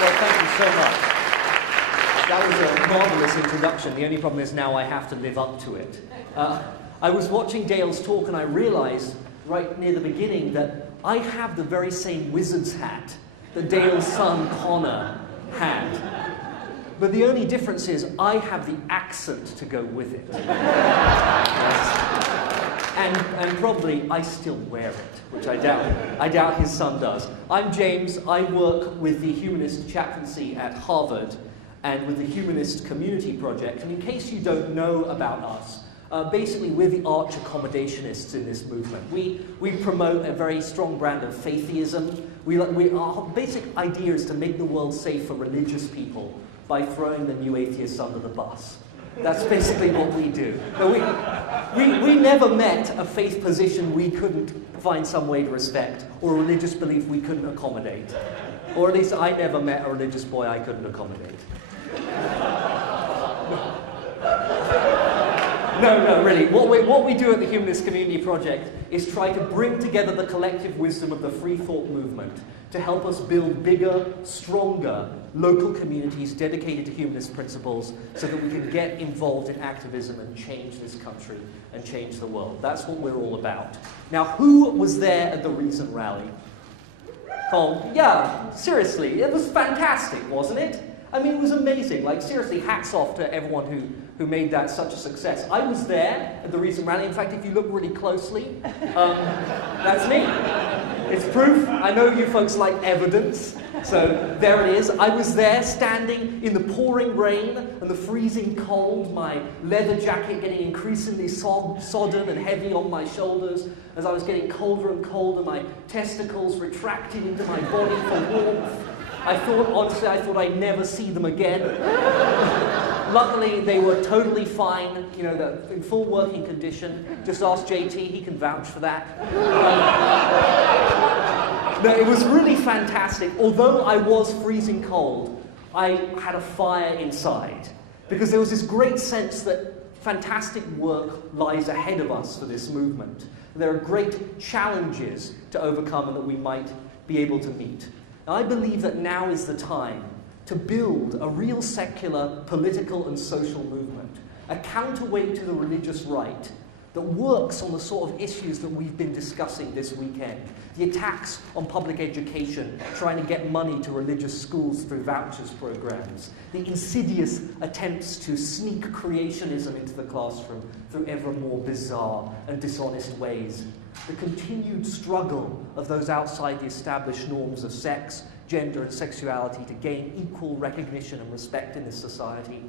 Well, thank you so much. That was a marvelous introduction. The only problem is now I have to live up to it. I was watching Dale's talk and I realized right near the beginning that I have the very same wizard's hat that Dale's son Connor had. But the only difference is I have the accent to go with it. And probably I still wear it, which I doubt. I doubt his son does. I'm James. I work with the Humanist Chaplaincy at Harvard and with the Humanist Community Project. And in case you don't know about us, basically we're the arch accommodationists in this movement. We promote a very strong brand of faiththeism. Our basic idea is to make the world safe for religious people by throwing the new atheists under the bus. That's basically what we do. We never met a faith position we couldn't find some way to respect, or a religious belief we couldn't accommodate. Or at least I never met a religious boy I couldn't accommodate. No, really. What we do at the Humanist Community Project is try to bring together the collective wisdom of the free thought movement to help us build bigger, stronger local communities dedicated to humanist principles so that we can get involved in activism and change this country and change the world. That's what we're all about. Now, who was there at the recent rally? Oh, yeah, seriously, it was fantastic, wasn't it? I mean, it was amazing. Like, seriously, hats off to everyone who made that such a success. I was there at the recent rally. In fact, if you look really closely, that's me. It's proof. I know you folks like evidence. So there it is. I was there standing in the pouring rain and the freezing cold, my leather jacket getting increasingly sodden and heavy on my shoulders as I was getting colder and colder, my testicles retracted into my body for warmth. Honestly, I thought I'd never see them again. Luckily, they were totally fine, in full working condition. Just ask JT, he can vouch for that. No, it was really fantastic. Although I was freezing cold, I had a fire inside. Because there was this great sense that fantastic work lies ahead of us for this movement. There are great challenges to overcome and that we might be able to meet. I believe that now is the time to build a real secular political and social movement, a counterweight to the religious right that works on the sort of issues that we've been discussing this weekend. The attacks on public education, trying to get money to religious schools through vouchers programs. The insidious attempts to sneak creationism into the classroom through ever more bizarre and dishonest ways. The continued struggle of those outside the established norms of sex, gender, and sexuality to gain equal recognition and respect in this society.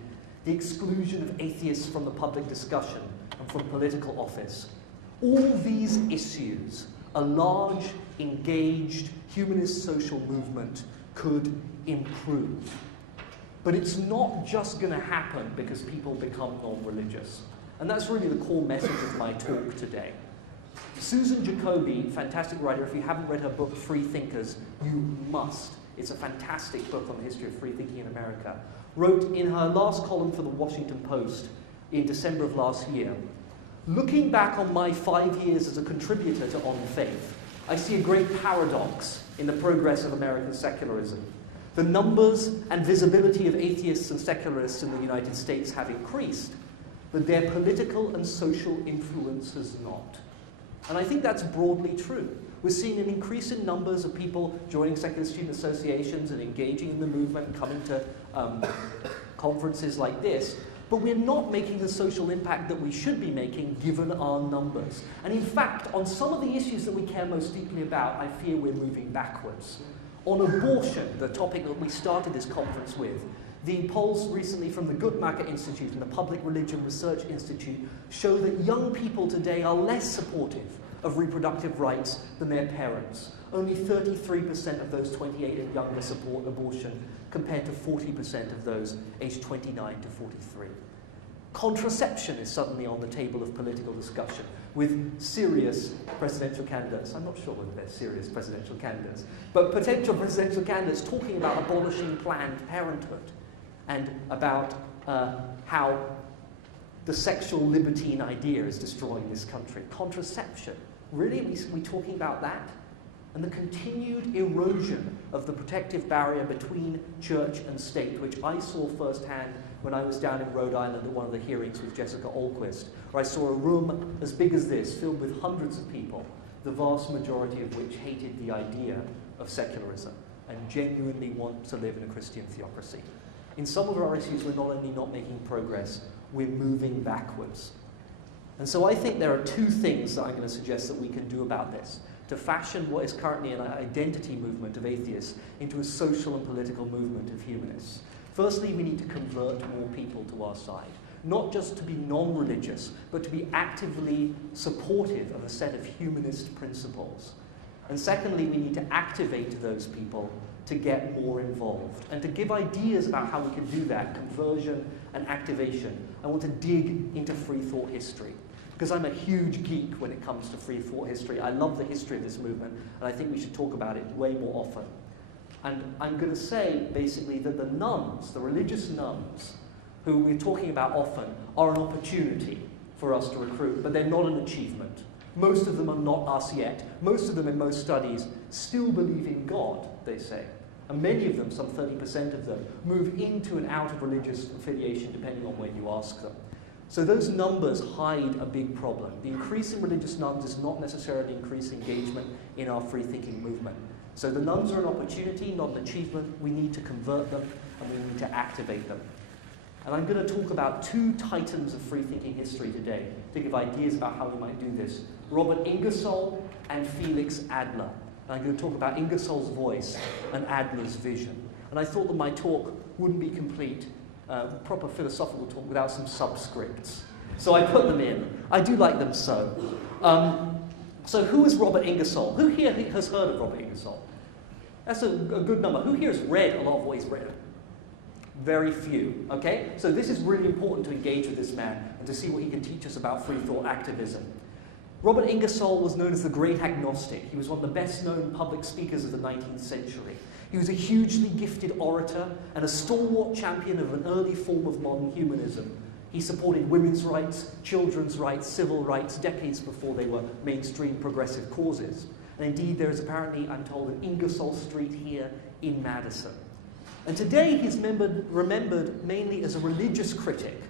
The exclusion of atheists from the public discussion and from political office. All these issues, a large, engaged, humanist social movement could improve. But it's not just going to happen because people become non-religious. And that's really the core message of my talk today. Susan Jacoby, fantastic writer, if you haven't read her book, Free Thinkers, you must. It's a fantastic book on the history of free thinking in America. Wrote in her last column for the Washington Post in December of last year, looking back on my 5 years as a contributor to On Faith, I see a great paradox in the progress of American secularism. The numbers and visibility of atheists and secularists in the United States have increased, but their political and social influence has not. And I think that's broadly true. We're seeing an increase in numbers of people joining secular student associations and engaging in the movement and coming to conferences like this. But we're not making the social impact that we should be making given our numbers. And in fact, on some of the issues that we care most deeply about, I fear we're moving backwards. On abortion, the topic that we started this conference with, the polls recently from the Guttmacher Institute and the Public Religion Research Institute show that young people today are less supportive of reproductive rights than their parents. Only 33% of those 28 and younger support abortion, compared to 40% of those aged 29 to 43. Contraception is suddenly on the table of political discussion with serious presidential candidates. I'm not sure whether they're serious presidential candidates, but potential presidential candidates talking about abolishing Planned Parenthood and about how the sexual libertine idea is destroying this country. Contraception. Really? We talking about that? and the continued erosion of the protective barrier between church and state, which I saw firsthand when I was down in Rhode Island at one of the hearings with Jessica Ahlquist, where I saw a room as big as this, filled with hundreds of people, the vast majority of which hated the idea of secularism and genuinely want to live in a Christian theocracy. In some of our issues, we're not only not making progress, we're moving backwards. And so I think there are two things that I'm going to suggest that we can do about this, to fashion what is currently an identity movement of atheists into a social and political movement of humanists. Firstly, we need to convert more people to our side, not just to be non-religious, but to be actively supportive of a set of humanist principles. And secondly, we need to activate those people to get more involved and to give ideas about how we can do that, conversion and activation. I want to dig into free thought history, because I'm a huge geek when it comes to free thought history. I love the history of this movement, and I think we should talk about it way more often. And I'm going to say, basically, that the nuns, the religious nuns, who we're talking about often, are an opportunity for us to recruit, but they're not an achievement. Most of them are not us yet. Most of them, in most studies, still believe in God, they say. And many of them, some 30% of them, move into and out of religious affiliation depending on when you ask them. So those numbers hide a big problem. The increase in religious nuns is not necessarily increased engagement in our free-thinking movement. So the nuns are an opportunity, not an achievement. We need to convert them, and we need to activate them. And I'm going to talk about two titans of free-thinking history today to give ideas about how we might do this. Robert Ingersoll and Felix Adler. And I'm going to talk about Ingersoll's voice and Adler's vision. And I thought that my talk wouldn't be complete, proper philosophical talk, without some subscripts. So I put them in. I do like them so. So who is Robert Ingersoll? Who here has heard of Robert Ingersoll? That's a good number. Who here has read a lot of what he's written? Very few, okay? So this is really important to engage with this man and to see what he can teach us about free thought activism. Robert Ingersoll was known as the great agnostic. He was one of the best-known public speakers of the 19th century. He was a hugely gifted orator and a stalwart champion of an early form of modern humanism. He supported women's rights, children's rights, civil rights, decades before they were mainstream progressive causes. And indeed, there is apparently, I'm told, an Ingersoll Street here in Madison. And today he's remembered mainly as a religious critic.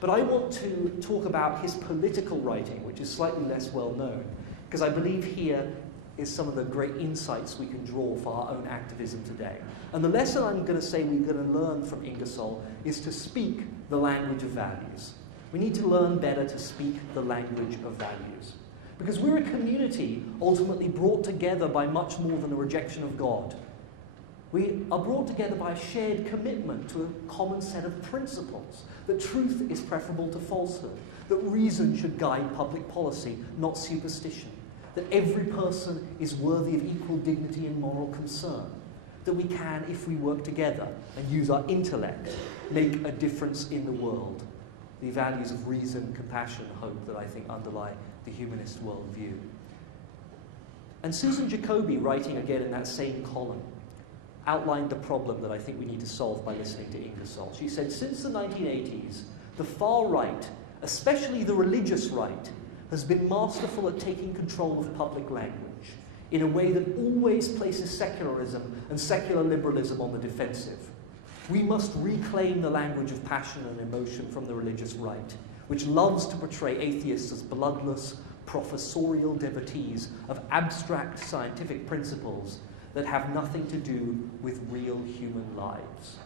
But I want to talk about his political writing, which is slightly less well known, because I believe here is some of the great insights we can draw for our own activism today. And the lesson I'm going to say we're going to learn from Ingersoll is to speak the language of values. We need to learn better to speak the language of values. Because we're a community ultimately brought together by much more than a rejection of God. We are brought together by a shared commitment to a common set of principles, that truth is preferable to falsehood, that reason should guide public policy, not superstition, that every person is worthy of equal dignity and moral concern, that we can, if we work together and use our intellect, make a difference in the world. The values of reason, compassion, hope that I think underlie the humanist worldview. And Susan Jacoby, writing again in that same column, outlined the problem that I think we need to solve by listening to Ingersoll. She said, since the 1980s, the far right, especially the religious right, has been masterful at taking control of public language in a way that always places secularism and secular liberalism on the defensive. We must reclaim the language of passion and emotion from the religious right, which loves to portray atheists as bloodless, professorial devotees of abstract scientific principles that have nothing to do with real human lives.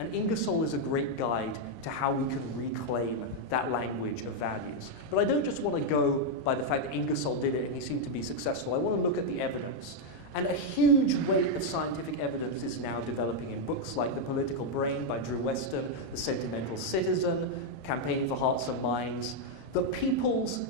And Ingersoll is a great guide to how we can reclaim that language of values. But I don't just want to go by the fact that Ingersoll did it and he seemed to be successful. I want to look at the evidence. And a huge weight of scientific evidence is now developing in books like The Political Brain by Drew Weston, The Sentimental Citizen, Campaign for Hearts and Minds, that people's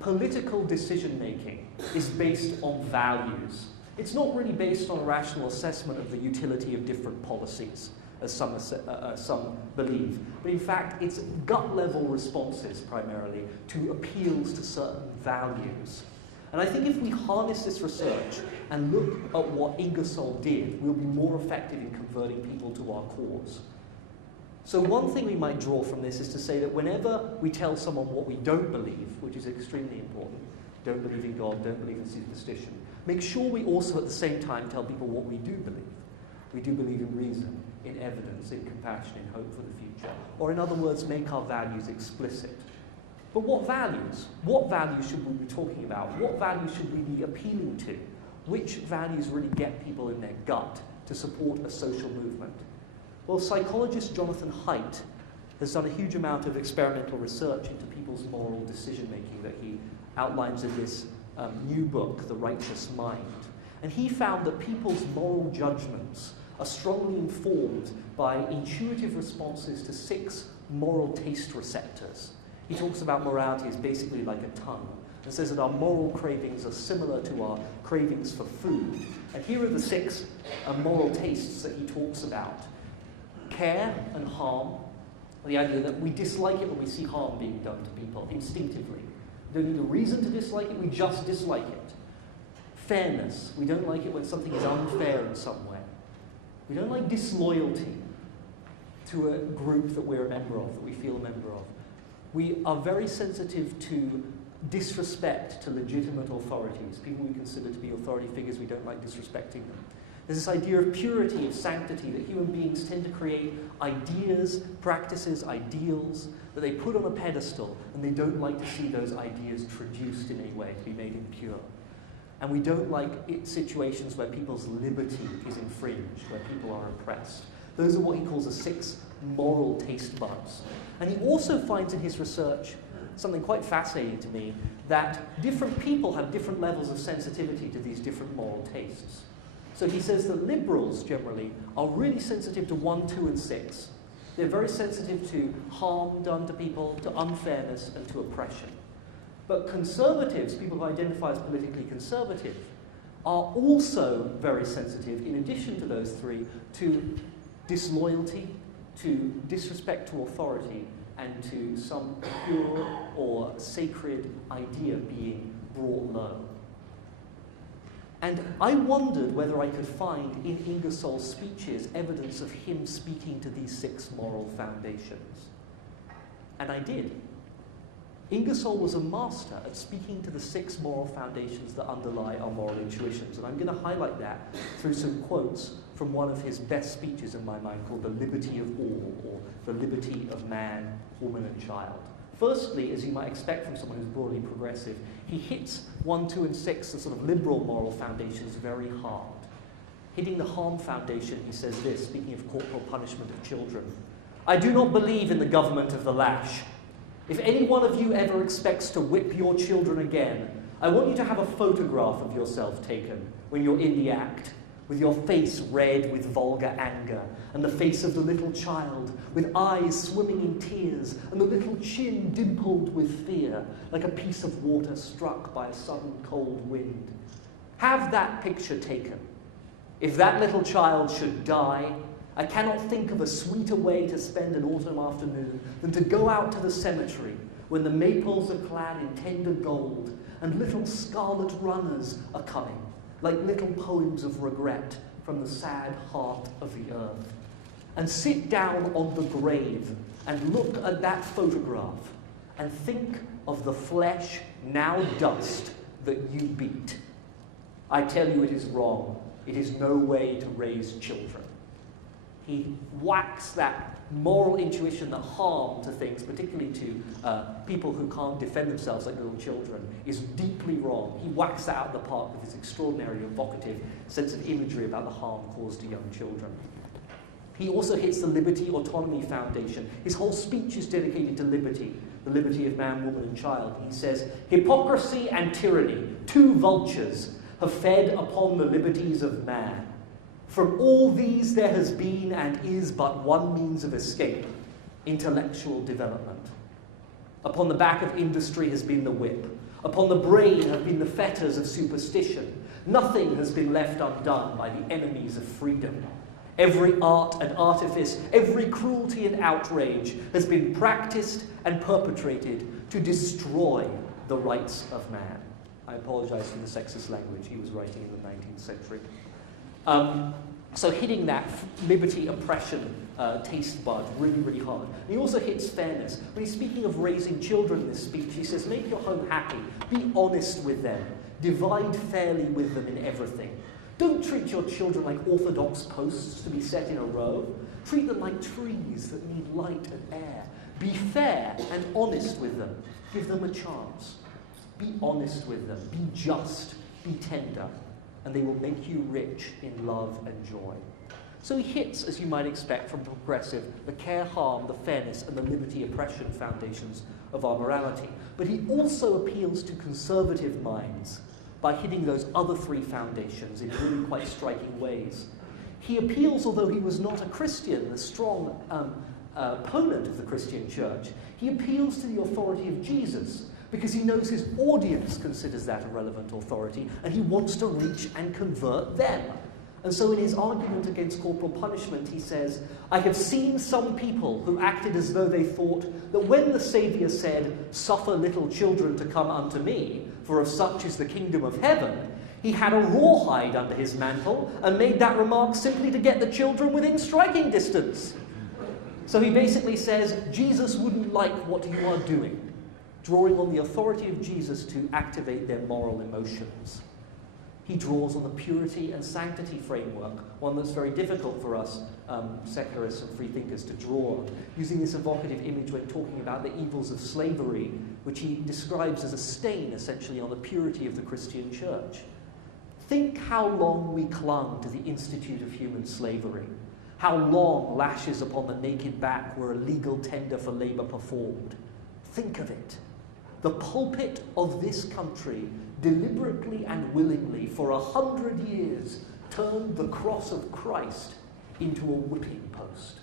political decision-making is based on values. It's not really based on a rational assessment of the utility of different policies, as some believe. But in fact, it's gut-level responses, primarily, to appeals to certain values. And I think if we harness this research and look at what Ingersoll did, we'll be more effective in converting people to our cause. So one thing we might draw from this is to say that whenever we tell someone what we don't believe, which is extremely important, don't believe in God, don't believe in superstition. Make sure we also at the same time tell people what we do believe. We do believe in reason, in evidence, in compassion, in hope for the future. Or in other words, make our values explicit. But what values? What values should we be talking about? What values should we be appealing to? Which values really get people in their gut to support a social movement? Well, psychologist Jonathan Haidt has done a huge amount of experimental research into people's moral decision-making that he outlines in this new book, The Righteous Mind. And he found that people's moral judgments are strongly informed by intuitive responses to 6 moral taste receptors. He talks about morality as basically like a tongue, and says that our moral cravings are similar to our cravings for food. And here are the 6 moral tastes that he talks about. Care and harm, the idea that we dislike it when we see harm being done to people instinctively. We don't need a reason to dislike it, we just dislike it. Fairness, we don't like it when something is unfair in some way. We don't like disloyalty to a group that we're a member of, that we feel a member of. We are very sensitive to disrespect to legitimate authorities, people we consider to be authority figures, we don't like disrespecting them. There's this idea of purity, of sanctity, that human beings tend to create ideas, practices, ideals that they put on a pedestal, and they don't like to see those ideas traduced in any way, to be made impure. And we don't like situations where people's liberty is infringed, where people are oppressed. Those are what he calls the 6 moral taste buds. And he also finds in his research something quite fascinating to me, that different people have different levels of sensitivity to these different moral tastes. So he says that liberals generally are really sensitive to 1, 2, and 6. They're very sensitive to harm done to people, to unfairness, and to oppression. But conservatives, people who identify as politically conservative, are also very sensitive, in addition to those 3, to disloyalty, to disrespect to authority, and to some pure or sacred idea being brought low. And I wondered whether I could find in Ingersolls' speeches evidence of him speaking to these 6 moral foundations. And I did. Ingersoll was a master at speaking to the 6 moral foundations that underlie our moral intuitions. And I'm going to highlight that through some quotes from one of his best speeches in my mind called The Liberty of All, or The Liberty of Man, Woman and Child. Firstly, as you might expect from someone who's broadly progressive, he hits 1, 2, and 6, the sort of liberal moral foundations, very hard. Hitting the harm foundation, he says this, speaking of corporal punishment of children. I do not believe in the government of the lash. If any one of you ever expects to whip your children again, I want you to have a photograph of yourself taken when you're in the act, with your face red with vulgar anger, and the face of the little child, with eyes swimming in tears, and the little chin dimpled with fear, like a piece of water struck by a sudden cold wind. Have that picture taken. If that little child should die, I cannot think of a sweeter way to spend an autumn afternoon than to go out to the cemetery when the maples are clad in tender gold and little scarlet runners are coming, like little poems of regret from the sad heart of the earth, and sit down on the grave and look at that photograph and think of the flesh, now dust, that you beat. I tell you it is wrong. It is no way to raise children. He whacks that moral intuition that harm to things, particularly to people who can't defend themselves like little children, is deeply wrong. He whacks that out of the park with his extraordinary evocative sense of imagery about the harm caused to young children. He also hits the Liberty Autonomy Foundation. His whole speech is dedicated to liberty, the liberty of man, woman, and child. He says, hypocrisy and tyranny, 2 vultures, have fed upon the liberties of man. From all these there has been and is but one means of escape, intellectual development. Upon the back of industry has been the whip. Upon the brain have been the fetters of superstition. Nothing has been left undone by the enemies of freedom. Every art and artifice, every cruelty and outrage has been practiced and perpetrated to destroy the rights of man. I apologize for the sexist language he was writing in the 19th century. So hitting that liberty oppression taste bud really, really hard. And he also hits fairness. When he's speaking of raising children in this speech, he says, make your home happy. Be honest with them. Divide fairly with them in everything. Don't treat your children like orthodox posts to be set in a row. Treat them like trees that need light and air. Be fair and honest with them. Give them a chance. Be honest with them. Be just. Be tender. And they will make you rich in love and joy. So he hits, as you might expect from progressive, the care, harm, the fairness, and the liberty oppression foundations of our morality. But he also appeals to conservative minds by hitting those other three foundations in really quite striking ways. He appeals, although he was not a Christian, a strong opponent of the Christian church, he appeals to the authority of Jesus because he knows his audience considers that a relevant authority and he wants to reach and convert them. And so in his argument against corporal punishment, he says, I have seen some people who acted as though they thought that when the Saviour said, suffer little children to come unto me, for of such is the kingdom of heaven, he had a rawhide under his mantle and made that remark simply to get the children within striking distance. So he basically says, Jesus wouldn't like what you are doing, drawing on the authority of Jesus to activate their moral emotions. He draws on the purity and sanctity framework, one that's very difficult for us secularists and free thinkers to draw on, using this evocative image when talking about the evils of slavery, which he describes as a stain, essentially, on the purity of the Christian church. Think how long we clung to the institute of human slavery, how long lashes upon the naked back were a legal tender for labor performed. Think of it. The pulpit of this country deliberately and willingly for 100 years turned the cross of Christ into a whipping post.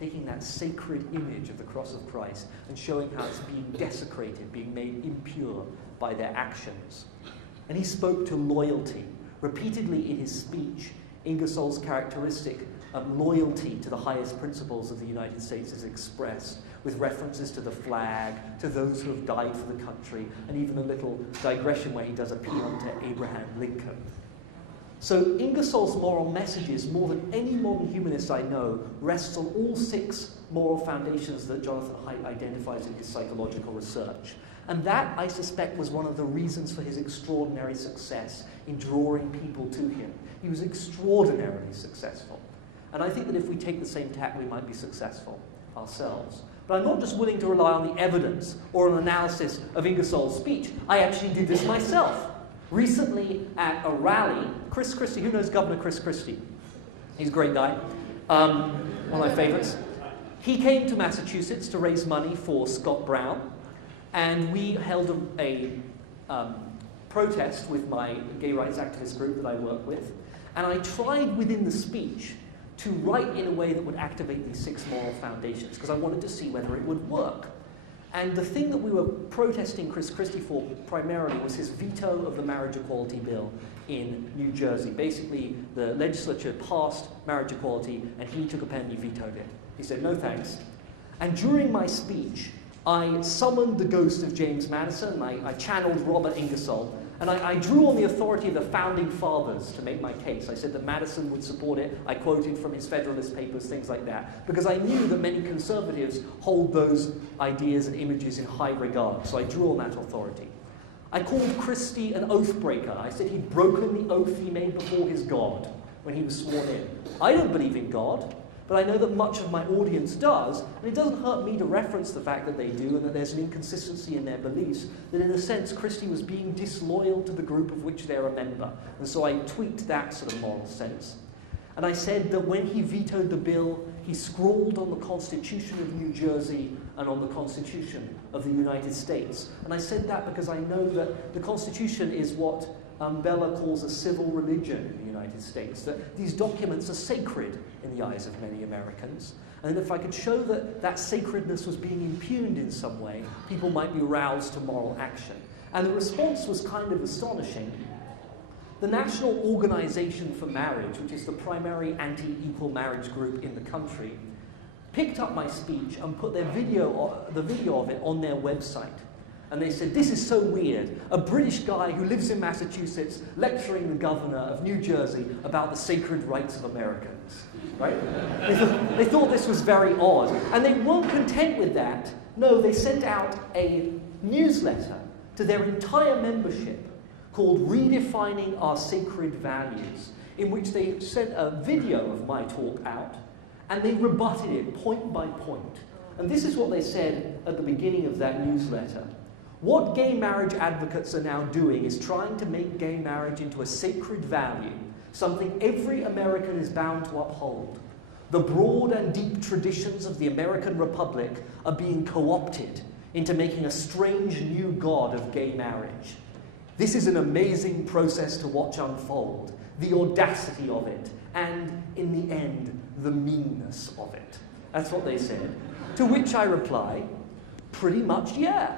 Taking that sacred image of the cross of Christ and showing how it's being desecrated, being made impure by their actions. And he spoke to loyalty. Repeatedly in his speech, Ingersolls' characteristic loyalty to the highest principles of the United States is expressed, with references to the flag, to those who have died for the country, and even a little digression where he does a paean to Abraham Lincoln. So Ingersoll's moral messages, more than any modern humanist I know, rests on all 6 moral foundations that Jonathan Haidt identifies in his psychological research. And that, I suspect, was one of the reasons for his extraordinary success in drawing people to him. He was extraordinarily successful. And I think that if we take the same tack, we might be successful ourselves. But I'm not just willing to rely on the evidence or an analysis of Ingersoll's speech. I actually did this myself. Recently at a rally, Chris Christie, who knows Governor Chris Christie? He's a great guy, one of my favorites. He came to Massachusetts to raise money for Scott Brown, and we held a protest with my gay rights activist group that I work with, and I tried within the speech to write in a way that would activate these 6 moral foundations, because I wanted to see whether it would work. And the thing that we were protesting Chris Christie for primarily was his veto of the marriage equality bill in New Jersey. Basically, the legislature passed marriage equality, and he took a pen and he vetoed it. He said, no thanks. And during my speech, I summoned the ghost of James Madison, I channeled Robert Ingersoll, and I drew on the authority of the founding fathers to make my case. I said that Madison would support it. I quoted from his Federalist Papers, things like that, because I knew that many conservatives hold those ideas and images in high regard, so I drew on that authority. I called Christie an oath breaker. I said he'd broken the oath he made before his God when he was sworn in. I don't believe in God, but I know that much of my audience does, and it doesn't hurt me to reference the fact that they do and that there's an inconsistency in their beliefs, that in a sense Christie was being disloyal to the group of which they're a member. And so I tweaked that sort of moral sense. And I said that when he vetoed the bill, he scrawled on the Constitution of New Jersey and on the Constitution of the United States. And I said that because I know that the Constitution is what Bella calls a civil religion in the United States, that these documents are sacred in the eyes of many Americans. And if I could show that that sacredness was being impugned in some way, people might be roused to moral action. And the response was kind of astonishing. The National Organization for Marriage, which is the primary anti-equal marriage group in the country, picked up my speech and put the video of it on their website. And they said, this is so weird. A British guy who lives in Massachusetts lecturing the governor of New Jersey about the sacred rights of Americans. Right? They thought this was very odd. And they weren't content with that. No, they sent out a newsletter to their entire membership called Redefining Our Sacred Values, in which they sent a video of my talk out, and they rebutted it point by point. And this is what they said at the beginning of that newsletter. What gay marriage advocates are now doing is trying to make gay marriage into a sacred value, something every American is bound to uphold. The broad and deep traditions of the American Republic are being co-opted into making a strange new god of gay marriage. This is an amazing process to watch unfold, the audacity of it, and, in the end, the meanness of it. That's what they said. To which I reply, pretty much yeah.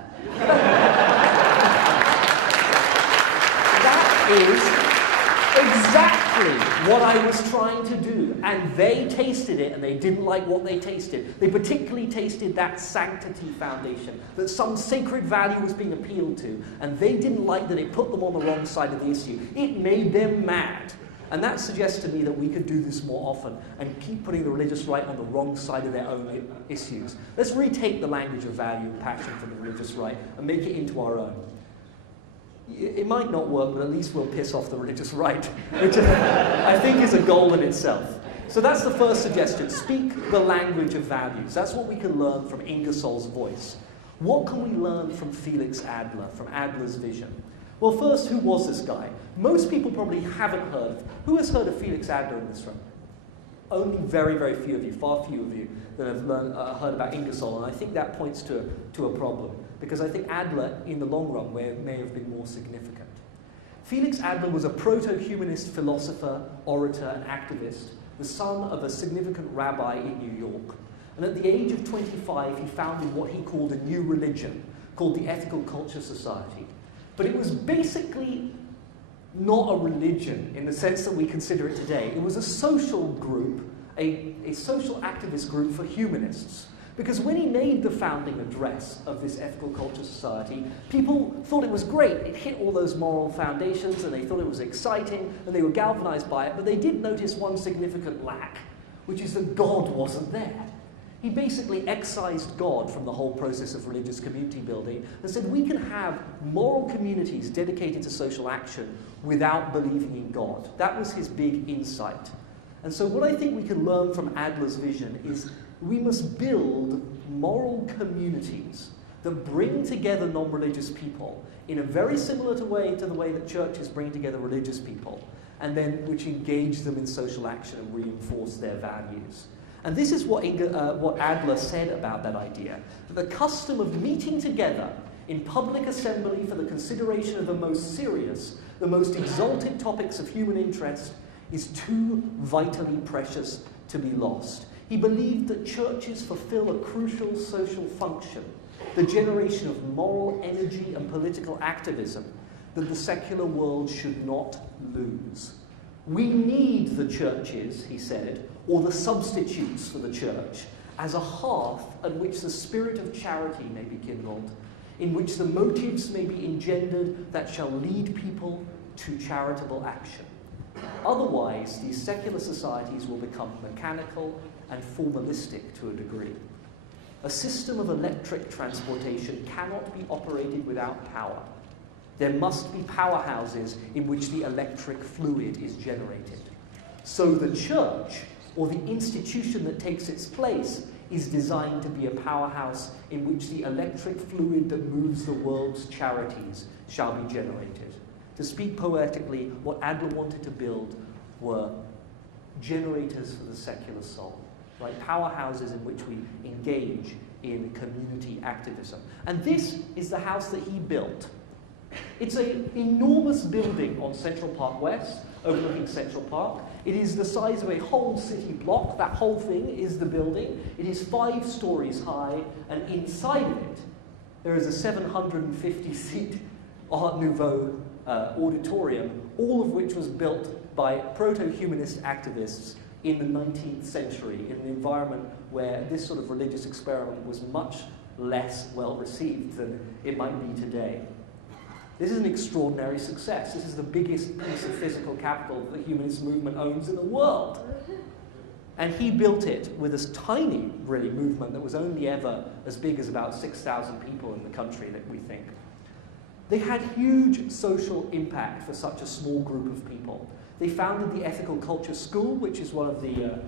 That is exactly what I was trying to do. And they tasted it, and they didn't like what they tasted. They particularly tasted that sanctity foundation, that some sacred value was being appealed to, and they didn't like that it put them on the wrong side of the issue. It made them mad. And that suggests to me that we could do this more often and keep putting the religious right on the wrong side of their own issues. Let's retake the language of value and passion from the religious right and make it into our own. It might not work, but at least we'll piss off the religious right, which I think is a goal in itself. So that's the first suggestion. Speak the language of values. That's what we can learn from Ingersoll's voice. What can we learn from Felix Adler, from Adler's vision? Well, first, who was this guy? Most people probably haven't heard of. Who has heard of Felix Adler in this room? Only very, very few of you, far few of you, that have heard about Ingersoll, and I think that points to a problem, because I think Adler, in the long run, may have been more significant. Felix Adler was a proto-humanist philosopher, orator, and activist, the son of a significant rabbi in New York. And at the age of 25, he founded what he called a new religion, called the Ethical Culture Society. But it was basically not a religion in the sense that we consider it today. It was a social group, a social activist group for humanists. Because when he made the founding address of this Ethical Culture Society, people thought it was great. It hit all those moral foundations, and they thought it was exciting, and they were galvanized by it, but they did notice one significant lack, which is that God wasn't there. He basically excised God from the whole process of religious community building and said we can have moral communities dedicated to social action without believing in God. That was his big insight. And so what I think we can learn from Adler's vision is we must build moral communities that bring together non-religious people in a very similar way to the way that churches bring together religious people, and then which engage them in social action and reinforce their values. And this is what Adler said about that idea, that the custom of meeting together in public assembly for the consideration of the most serious, the most exalted topics of human interest is too vitally precious to be lost. He believed that churches fulfill a crucial social function, the generation of moral energy and political activism that the secular world should not lose. We need the churches, he said, or the substitutes for the church, as a hearth at which the spirit of charity may be kindled, in which the motives may be engendered that shall lead people to charitable action. Otherwise, these secular societies will become mechanical and formalistic to a degree. A system of electric transportation cannot be operated without power. There must be powerhouses in which the electric fluid is generated. So the church, or the institution that takes its place, is designed to be a powerhouse in which the electric fluid that moves the world's charities shall be generated. To speak poetically, what Adler wanted to build were generators for the secular soul, right? Powerhouses in which we engage in community activism. And this is the house that he built. It's an enormous building on Central Park West, overlooking Central Park. It is the size of a whole city block. That whole thing is the building. It is 5 stories high, and inside of it, there is a 750-seat Art Nouveau auditorium, all of which was built by proto-humanist activists in the 19th century, in an environment where this sort of religious experiment was much less well received than it might be today. This is an extraordinary success. This is the biggest piece of physical capital that the humanist movement owns in the world. And he built it with this tiny, really, movement that was only ever as big as about 6,000 people in the country that we think. They had huge social impact for such a small group of people. They founded the Ethical Culture School, which is one of the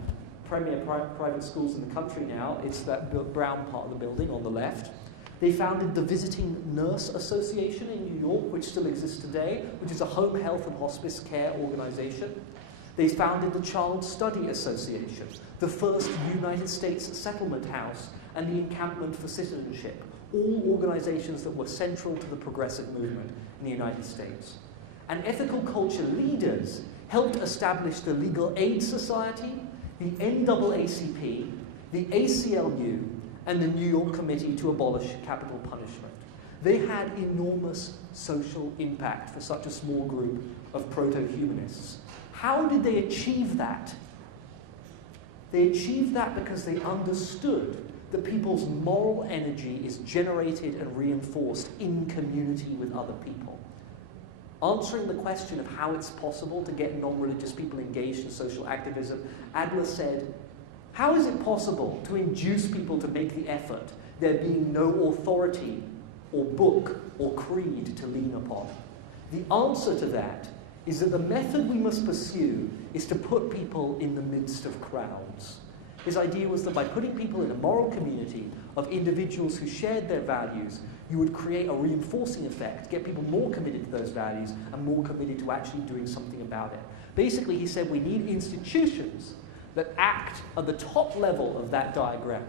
premier private schools in the country now. It's that brown part of the building on the left. They founded the Visiting Nurse Association in New York, which still exists today, which is a home health and hospice care organization. They founded the Child Study Association, the first United States settlement house, and the Encampment for Citizenship, all organizations that were central to the progressive movement in the United States. And ethical culture leaders helped establish the Legal Aid Society, the NAACP, the ACLU, and the New York Committee to Abolish Capital Punishment. They had enormous social impact for such a small group of proto-humanists. How did they achieve that? They achieved that because they understood that people's moral energy is generated and reinforced in community with other people. Answering the question of how it's possible to get non-religious people engaged in social activism, Adler said, how is it possible to induce people to make the effort, there being no authority or book or creed to lean upon? The answer to that is that the method we must pursue is to put people in the midst of crowds. His idea was that by putting people in a moral community of individuals who shared their values, you would create a reinforcing effect, get people more committed to those values and more committed to actually doing something about it. Basically, he said we need institutions that act at the top level of that diagram,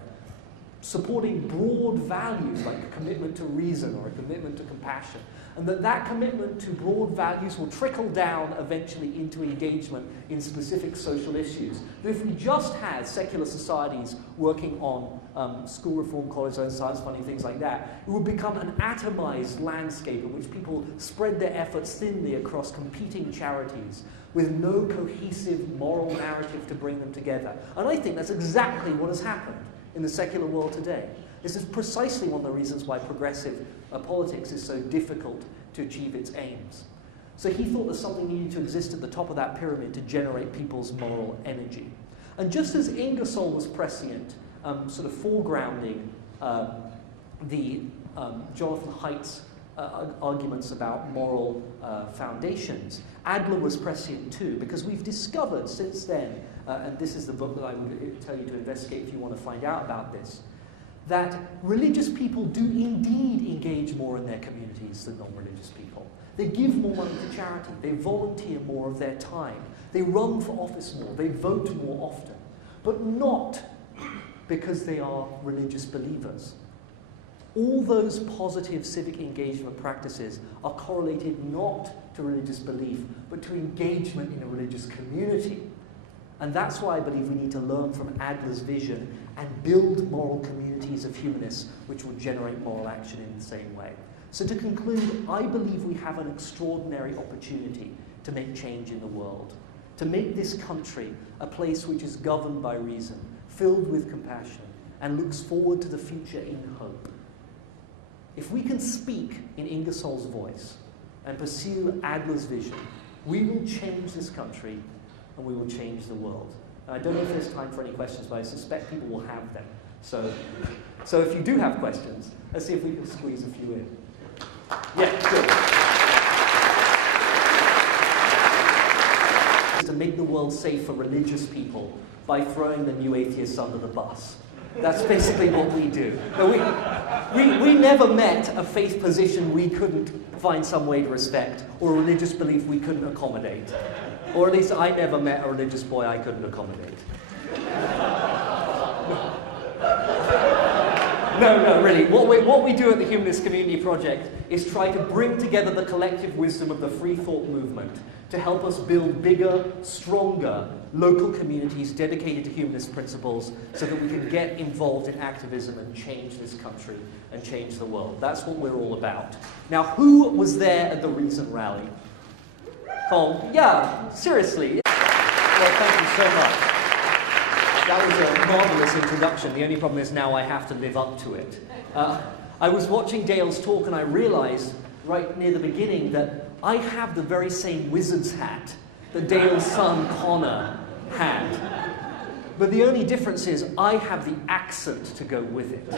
supporting broad values like a commitment to reason or a commitment to compassion, and that commitment to broad values will trickle down eventually into engagement in specific social issues. But if we just had secular societies working on school reform, college zone science funding, things like that, it would become an atomized landscape in which people spread their efforts thinly across competing charities with no cohesive moral narrative to bring them together. And I think that's exactly what has happened in the secular world today. This is precisely one of the reasons why progressive politics is so difficult to achieve its aims. So he thought that something needed to exist at the top of that pyramid to generate people's moral energy. And just as Ingersoll was prescient, sort of foregrounding the Jonathan Haidt's arguments about moral foundations, Adler was prescient too, because we've discovered since then, and this is the book that I would tell you to investigate if you want to find out about this, that religious people do indeed engage more in their communities than non-religious people. They give more money to charity, they volunteer more of their time, they run for office more, they vote more often, but not because they are religious believers. All those positive civic engagement practices are correlated not to religious belief, but to engagement in a religious community. And that's why I believe we need to learn from Adler's vision and build moral communities of humanists which will generate moral action in the same way. So to conclude, I believe we have an extraordinary opportunity to make change in the world, to make this country a place which is governed by reason, filled with compassion, and looks forward to the future in hope. If we can speak in Ingersoll's voice and pursue Adler's vision, we will change this country and we will change the world. And I don't know if there's time for any questions, but I suspect people will have them. So if you do have questions, let's see if we can squeeze a few in. Yeah, good. To make the world safe for religious people by throwing the new atheists under the bus. That's basically what we do. No, we never met a faith position we couldn't find some way to respect, or a religious belief we couldn't accommodate. Or at least I never met a religious boy I couldn't accommodate. No, really. What we do at the Humanist Community Project is try to bring together the collective wisdom of the free thought movement to help us build bigger, stronger local communities dedicated to humanist principles so that we can get involved in activism and change this country and change the world. That's what we're all about. Now, who was there at the recent rally? Yeah, seriously. Well, thank you so much. That was a marvelous introduction. The only problem is now I have to live up to it. I was watching Dale's talk and I realized right near the beginning that I have the very same wizard's hat that Dale's son Connor had. But the only difference is I have the accent to go with it.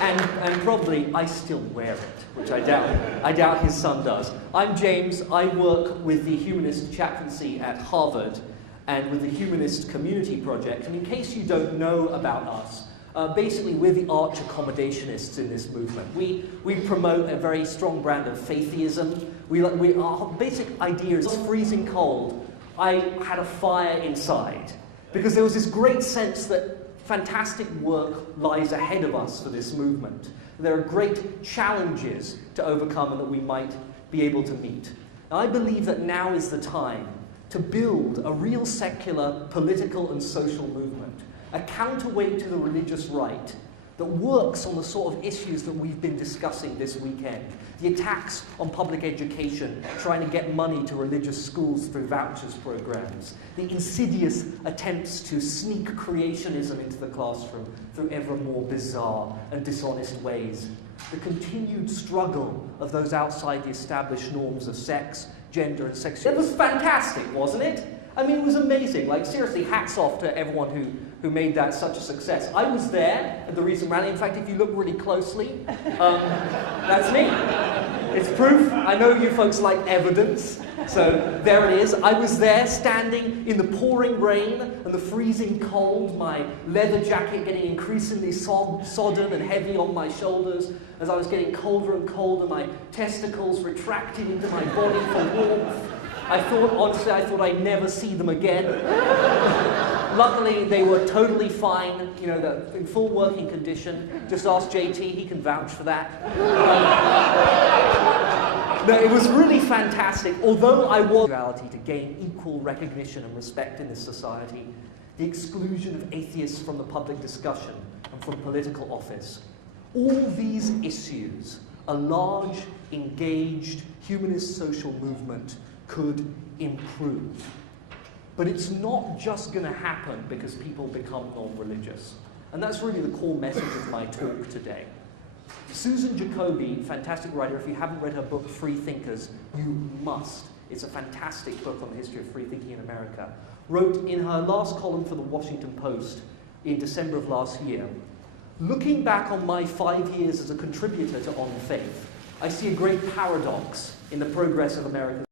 And probably I still wear it, which I doubt his son does. I'm James. I work with the Humanist Chaplaincy at Harvard and with the Humanist Community Project. And in case you don't know about us, basically we're the arch accommodationists in this movement. We promote a very strong brand of faiththeism. Our basic idea is freezing cold. I had a fire inside because there was this great sense that fantastic work lies ahead of us for this movement. There are great challenges to overcome and that we might be able to meet. And I believe that now is the time to build a real secular political and social movement, a counterweight to the religious right that works on the sort of issues that we've been discussing this weekend. The attacks on public education, trying to get money to religious schools through vouchers programs. The insidious attempts to sneak creationism into the classroom through ever more bizarre and dishonest ways. The continued struggle of those outside the established norms of sex, gender, and sexuality. It was fantastic, wasn't it? I mean, it was amazing. Like, seriously, hats off to everyone who made that such a success. I was there at the recent rally. In fact, if you look really closely, that's me. It's proof. I know you folks like evidence. So there it is. I was there standing in the pouring rain and the freezing cold, my leather jacket getting increasingly sodden and heavy on my shoulders as I was getting colder and colder, my testicles retracting into my body for warmth. Honestly, I thought I'd never see them again. Luckily, they were totally fine, you know, they're in full working condition. Just ask JT, he can vouch for that. No, it was really fantastic. Although I was to gain equal recognition and respect in this society, the exclusion of atheists from the public discussion and from political office. All these issues, a large, engaged, humanist social movement could improve. But it's not just going to happen because people become non-religious. And that's really the core message of my talk today. Susan Jacoby, fantastic writer, if you haven't read her book, Free Thinkers, you must. It's a fantastic book on the history of free thinking in America. Wrote in her last column for the Washington Post in December of last year, looking back on my 5 years as a contributor to On Faith, I see a great paradox in the progress of American